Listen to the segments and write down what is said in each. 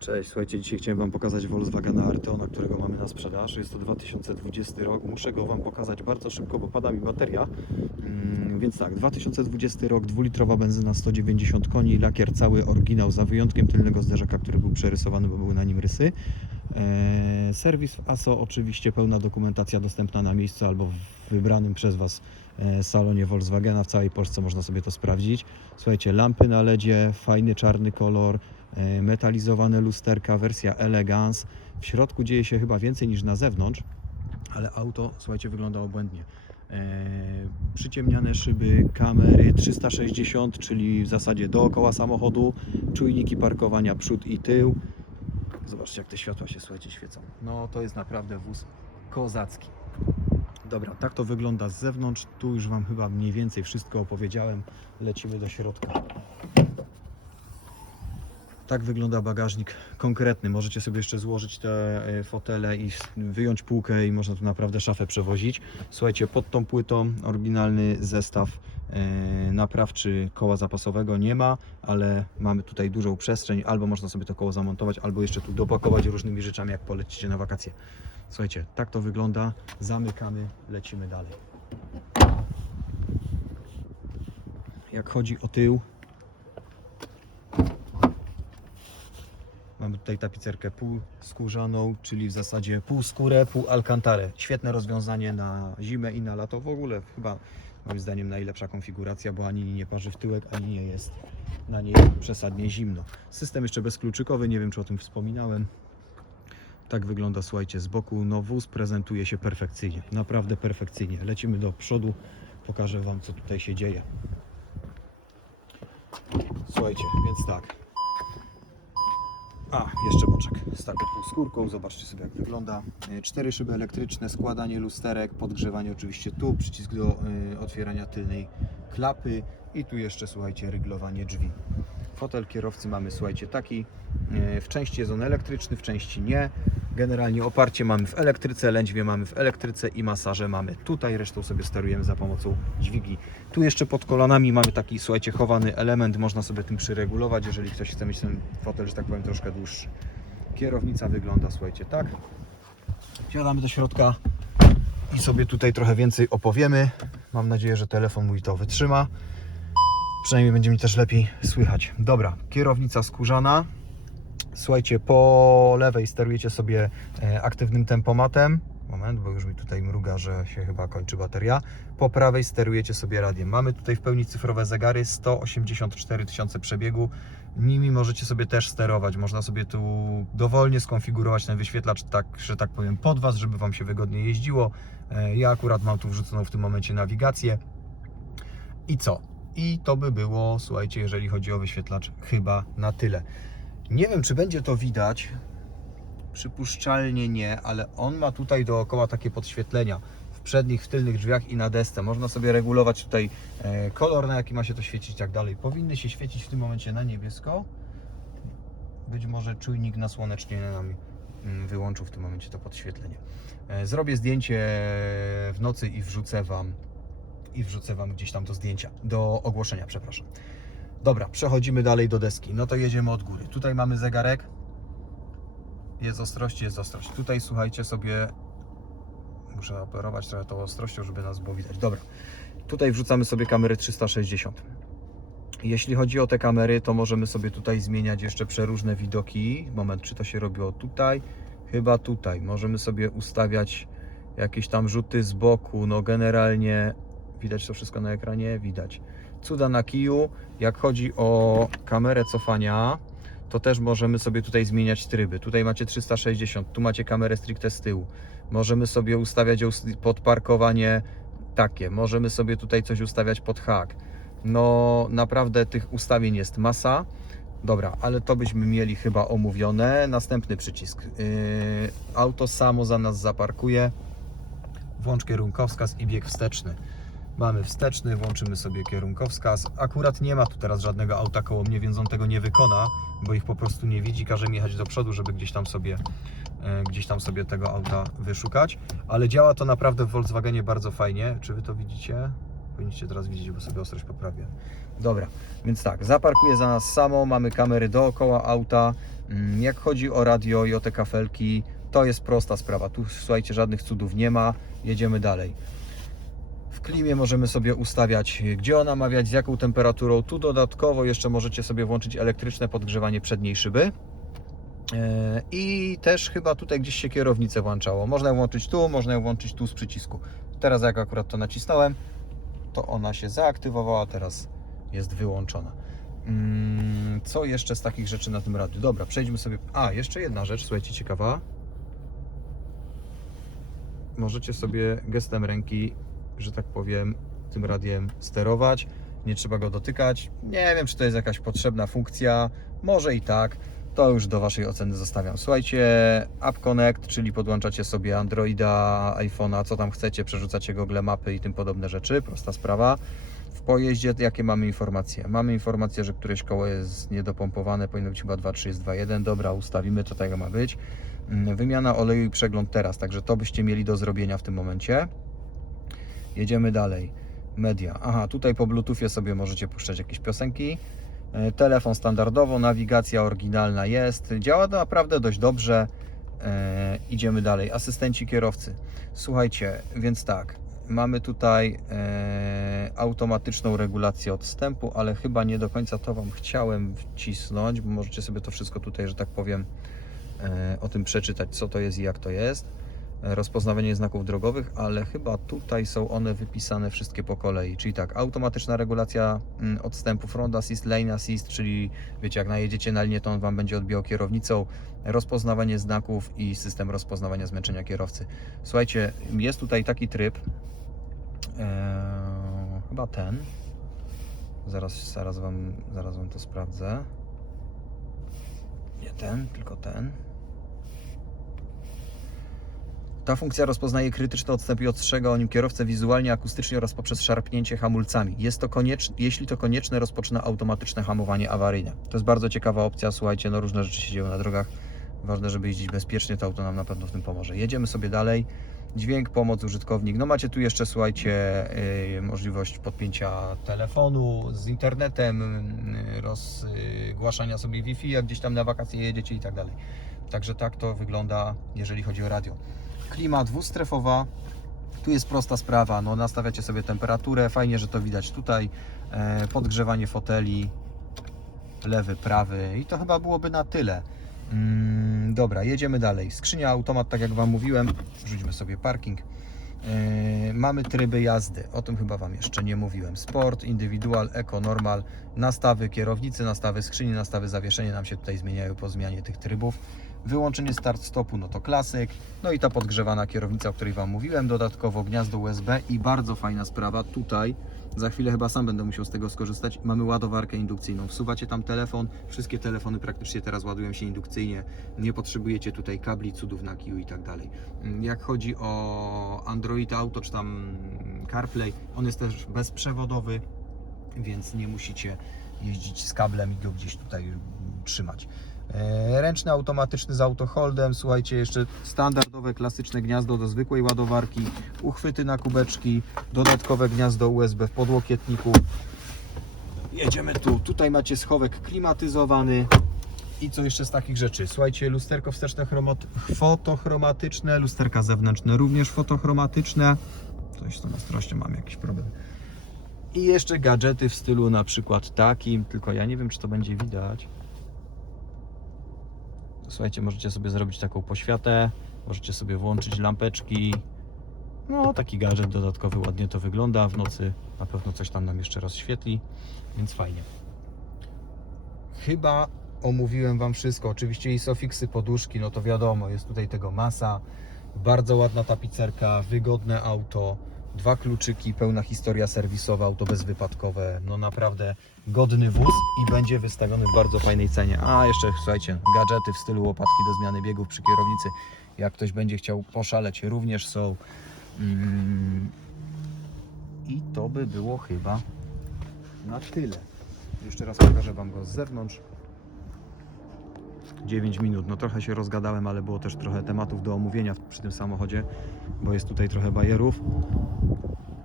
Cześć, słuchajcie, dzisiaj chciałem Wam pokazać Volkswagena Arteona, którego mamy na sprzedaż. Jest to 2020 rok. Muszę go Wam pokazać bardzo szybko, bo pada mi bateria. Mm, więc tak, 2020 rok, dwulitrowa benzyna, 190 koni, lakier cały oryginał, za wyjątkiem tylnego zderzaka, który był przerysowany, bo były na nim rysy. Eee, serwis ASO, oczywiście pełna dokumentacja dostępna na miejscu albo w wybranym przez Was e, salonie Volkswagena. W całej Polsce można sobie to sprawdzić. Słuchajcie, lampy na LEDzie, fajny czarny kolor, e, metalizowane lusterka, wersja Elegance. W środku dzieje się chyba więcej niż na zewnątrz, ale auto, słuchajcie, wygląda obłędnie. E, przyciemniane szyby, kamery 360, czyli w zasadzie dookoła samochodu, czujniki parkowania przód i tył. Zobaczcie, jak te światła się, słuchajcie, świecą. No, to jest naprawdę wóz kozacki. Dobra, tak to wygląda z zewnątrz. Tu już Wam chyba mniej więcej wszystko opowiedziałem. Lecimy do środka. Tak wygląda bagażnik konkretny. Możecie sobie jeszcze złożyć te e, fotele i wyjąć półkę i można tu naprawdę szafę przewozić. Słuchajcie, pod tą płytą oryginalny zestaw e, naprawczy koła zapasowego nie ma, ale mamy tutaj dużą przestrzeń. Albo można sobie to koło zamontować, albo jeszcze tu dopakować różnymi rzeczami, jak polecicie na wakacje. Słuchajcie, tak to wygląda. Zamykamy, lecimy dalej. Jak chodzi o tył, mamy tutaj tapicerkę półskórzaną, czyli w zasadzie pół skórę, pół alcantarę. Świetne rozwiązanie na zimę i na lato. W ogóle chyba moim zdaniem najlepsza konfiguracja, bo ani nie parzy w tyłek, ani nie jest na niej przesadnie zimno. System jeszcze bezkluczykowy, nie wiem czy o tym wspominałem. Tak wygląda, słuchajcie, z boku. No wóz prezentuje się perfekcyjnie, naprawdę perfekcyjnie. Lecimy do przodu, pokażę Wam, co tutaj się dzieje. Słuchajcie, więc tak. A, jeszcze boczek z taką półskórką, zobaczcie sobie jak wygląda. E, Cztery szyby elektryczne, składanie lusterek, podgrzewanie oczywiście tu, przycisk do y, otwierania tylnej klapy i tu jeszcze, słuchajcie, ryglowanie drzwi. Fotel kierowcy mamy, słuchajcie, taki. E, W części jest on elektryczny, w części nie. Generalnie oparcie mamy w elektryce, lędźwie mamy w elektryce i masaże mamy tutaj. Resztą sobie sterujemy za pomocą dźwigni. Tu jeszcze pod kolanami mamy taki, słuchajcie, chowany element. Można sobie tym przyregulować, jeżeli ktoś chce mieć ten fotel, że tak powiem, troszkę dłuższy. Kierownica wygląda, słuchajcie, tak. Wsiadamy do środka i sobie tutaj trochę więcej opowiemy. Mam nadzieję, że telefon mój to wytrzyma. Przynajmniej będzie mi też lepiej słychać. Dobra, kierownica skórzana. Słuchajcie, po lewej sterujecie sobie e, aktywnym tempomatem. Moment, bo już mi tutaj mruga, że się chyba kończy bateria. Po prawej sterujecie sobie radiem. Mamy tutaj w pełni cyfrowe zegary, 184 tysiące przebiegu. Nimi możecie sobie też sterować. Można sobie tu dowolnie skonfigurować ten wyświetlacz, tak, że tak powiem, pod Was, żeby Wam się wygodnie jeździło. E, Ja akurat mam tu wrzuconą w tym momencie nawigację. I co? I to by było, słuchajcie, jeżeli chodzi o wyświetlacz, chyba na tyle. Nie wiem, czy będzie to widać. Przypuszczalnie nie, ale on ma tutaj dookoła takie podświetlenia w przednich, w tylnych drzwiach i na desce. Można sobie regulować tutaj e, kolor, na jaki ma się to świecić i tak dalej. Powinny się świecić w tym momencie na niebiesko. Być może czujnik nasłonecznienia nam mm, wyłączył w tym momencie to podświetlenie. E, Zrobię zdjęcie w nocy i wrzucę Wam i wrzucę Wam gdzieś tam do zdjęcia, do ogłoszenia, przepraszam. Dobra, przechodzimy dalej do deski. No to jedziemy od góry. Tutaj mamy zegarek. Jest ostrość, jest ostrość. Tutaj słuchajcie sobie. Muszę operować trochę tą ostrością, żeby nas było widać. Dobra. Tutaj wrzucamy sobie kamerę 360. Jeśli chodzi o te kamery, to możemy sobie tutaj zmieniać jeszcze przeróżne widoki. Moment, czy to się robiło tutaj? Chyba tutaj. Możemy sobie ustawiać jakieś tam rzuty z boku. No generalnie widać to wszystko na ekranie? Widać. Cuda na kiju. Jak chodzi o kamerę cofania, to też możemy sobie tutaj zmieniać tryby. Tutaj macie 360, tu macie kamerę stricte z tyłu. Możemy sobie ustawiać ją pod parkowanie takie. Możemy sobie tutaj coś ustawiać pod hak. No naprawdę tych ustawień jest masa. Dobra, ale to byśmy mieli chyba omówione. Następny przycisk. Yy, auto samo za nas zaparkuje. Włącz kierunkowskaz i bieg wsteczny. Mamy wsteczny, włączymy sobie kierunkowskaz. Akurat nie ma tu teraz żadnego auta koło mnie, więc on tego nie wykona, bo ich po prostu nie widzi. Każe mi jechać do przodu, żeby gdzieś tam sobie, e, gdzieś tam sobie tego auta wyszukać. Ale działa to naprawdę w Volkswagenie bardzo fajnie. Czy wy to widzicie? Powinniście teraz widzieć, bo sobie ostrość poprawię. Dobra, więc tak, zaparkuje za nas samo, mamy kamery dookoła auta. Mm, Jak chodzi o radio i o te kafelki, to jest prosta sprawa. Tu słuchajcie, żadnych cudów nie ma. Jedziemy dalej. W klimie możemy sobie ustawiać, gdzie ona ma wiać, z jaką temperaturą. Tu dodatkowo jeszcze możecie sobie włączyć elektryczne podgrzewanie przedniej szyby. E, I też chyba tutaj gdzieś się kierownicę włączało. Można ją włączyć tu, można ją włączyć tu z przycisku. Teraz jak akurat to nacisnąłem, to ona się zaaktywowała, teraz jest wyłączona. Mm, Co jeszcze z takich rzeczy na tym radiu? Dobra, przejdźmy sobie. A, jeszcze jedna rzecz, słuchajcie, ciekawa. Możecie sobie gestem ręki, że tak powiem, tym radiem sterować. Nie trzeba go dotykać. Nie wiem, czy to jest jakaś potrzebna funkcja. Może i tak. To już do Waszej oceny zostawiam. Słuchajcie, App Connect, czyli podłączacie sobie Androida, iPhone'a, co tam chcecie, przerzucacie Google Mapy i tym podobne rzeczy. Prosta sprawa. W pojeździe jakie mamy informacje? Mamy informację, że któreś koło jest niedopompowane, powinno być chyba 2, 3, jest 2, 1. Dobra, ustawimy, to tak ma być. Mm, Wymiana oleju i przegląd teraz, także to byście mieli do zrobienia w tym momencie. Jedziemy dalej. Media. Aha, tutaj po Bluetoothie sobie możecie puszczać jakieś piosenki. E, Telefon standardowo, nawigacja oryginalna jest. Działa naprawdę dość dobrze. E, idziemy dalej. Asystenci kierowcy. Słuchajcie, więc tak. Mamy tutaj e, automatyczną regulację odstępu, ale chyba nie do końca to Wam chciałem wcisnąć, bo możecie sobie to wszystko tutaj, że tak powiem, e, o tym przeczytać, co to jest i jak to jest. Rozpoznawanie znaków drogowych, ale chyba tutaj są one wypisane wszystkie po kolei. Czyli tak, automatyczna regulacja mm, odstępu front assist, lane assist, czyli wiecie, jak najedziecie na linię, to on Wam będzie odbijał kierownicą. Rozpoznawanie znaków i system rozpoznawania zmęczenia kierowcy. Słuchajcie, jest tutaj taki tryb, e, chyba ten. Zaraz, zaraz, wam, zaraz Wam to sprawdzę. Nie ten, tylko ten. Ta funkcja rozpoznaje krytyczny odstęp i ostrzega o nim kierowcę wizualnie, akustycznie oraz poprzez szarpnięcie hamulcami. Jest to konieczne, jeśli to konieczne, rozpoczyna automatyczne hamowanie awaryjne. To jest bardzo ciekawa opcja, słuchajcie, no różne rzeczy się dzieją na drogach. Ważne, żeby jeździć bezpiecznie, to auto nam na pewno w tym pomoże. Jedziemy sobie dalej. Dźwięk, pomoc, użytkownik. No macie tu jeszcze, słuchajcie, yy, możliwość podpięcia telefonu z internetem, yy, rozgłaszania sobie Wi-Fi, jak gdzieś tam na wakacje jedziecie i tak dalej. Także tak to wygląda, jeżeli chodzi o radio. Klima dwustrefowa. Tu jest prosta sprawa, no nastawiacie sobie temperaturę, fajnie, że to widać tutaj, e, podgrzewanie foteli, lewy, prawy i to chyba byłoby na tyle. Mm, dobra, jedziemy dalej. Skrzynia automat, tak jak Wam mówiłem, rzućmy sobie parking. E, mamy tryby jazdy, o tym chyba Wam jeszcze nie mówiłem. Sport, indywidual, eco, normal, nastawy kierownicy, nastawy skrzyni, nastawy zawieszenia nam się tutaj zmieniają po zmianie tych trybów. Wyłączenie start-stopu, no to klasyk. No i ta podgrzewana kierownica, o której Wam mówiłem. Dodatkowo gniazdo USB i bardzo fajna sprawa tutaj. Za chwilę chyba sam będę musiał z tego skorzystać. Mamy ładowarkę indukcyjną. Wsuwacie tam telefon. Wszystkie telefony praktycznie teraz ładują się indukcyjnie. Nie potrzebujecie tutaj kabli, cudów na kiju i tak dalej. Jak chodzi o Android Auto czy tam CarPlay, on jest też bezprzewodowy, więc nie musicie jeździć z kablem i go gdzieś tutaj trzymać. E, Ręczny automatyczny z autoholdem, słuchajcie, jeszcze standardowe klasyczne gniazdo do zwykłej ładowarki, uchwyty na kubeczki, dodatkowe gniazdo USB w podłokietniku. Jedziemy tu, tutaj macie schowek klimatyzowany. I co jeszcze z takich rzeczy? Słuchajcie, lusterko wsteczne chromat- fotochromatyczne, lusterka zewnętrzne również fotochromatyczne. Coś z tą ostrością mam jakiś problem. I jeszcze gadżety w stylu na przykład takim, tylko ja nie wiem, czy to będzie widać. Słuchajcie, możecie sobie zrobić taką poświatę, możecie sobie włączyć lampeczki. No, taki gadżet dodatkowy, ładnie to wygląda. W nocy na pewno coś tam nam jeszcze rozświetli, więc fajnie. Chyba omówiłem Wam wszystko. Oczywiście i sofiksy, poduszki, no to wiadomo, jest tutaj tego masa. Bardzo ładna tapicerka, wygodne auto, dwa kluczyki, pełna historia serwisowa, auto bezwypadkowe. No naprawdę godny wóz i będzie wystawiony w bardzo fajnej cenie. A jeszcze słuchajcie, gadżety w stylu łopatki do zmiany biegów przy kierownicy. Jak ktoś będzie chciał poszaleć, również są. Mm. I to by było chyba na tyle. Jeszcze raz pokażę Wam go z zewnątrz. 9 minut. No trochę się rozgadałem, ale było też trochę tematów do omówienia przy tym samochodzie, bo jest tutaj trochę bajerów.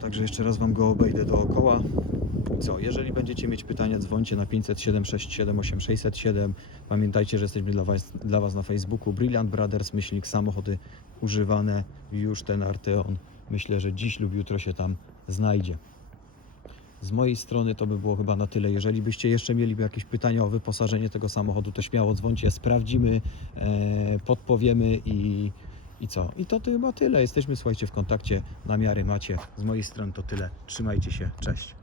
Także jeszcze raz Wam go obejdę dookoła. Co, jeżeli będziecie mieć pytania, dzwońcie na 507 678 607. Pamiętajcie, że jesteśmy dla Was, dla was na Facebooku. Brilliant Brothers, myślnik samochody używane. Już ten Arteon myślę, że dziś lub jutro się tam znajdzie. Z mojej strony to by było chyba na tyle. Jeżeli byście jeszcze mieli jakieś pytania o wyposażenie tego samochodu, to śmiało dzwońcie, sprawdzimy, e, podpowiemy i, i co? I to, to chyba tyle. Jesteśmy, słuchajcie, w kontakcie. Namiary macie. Z mojej strony to tyle. Trzymajcie się. Cześć.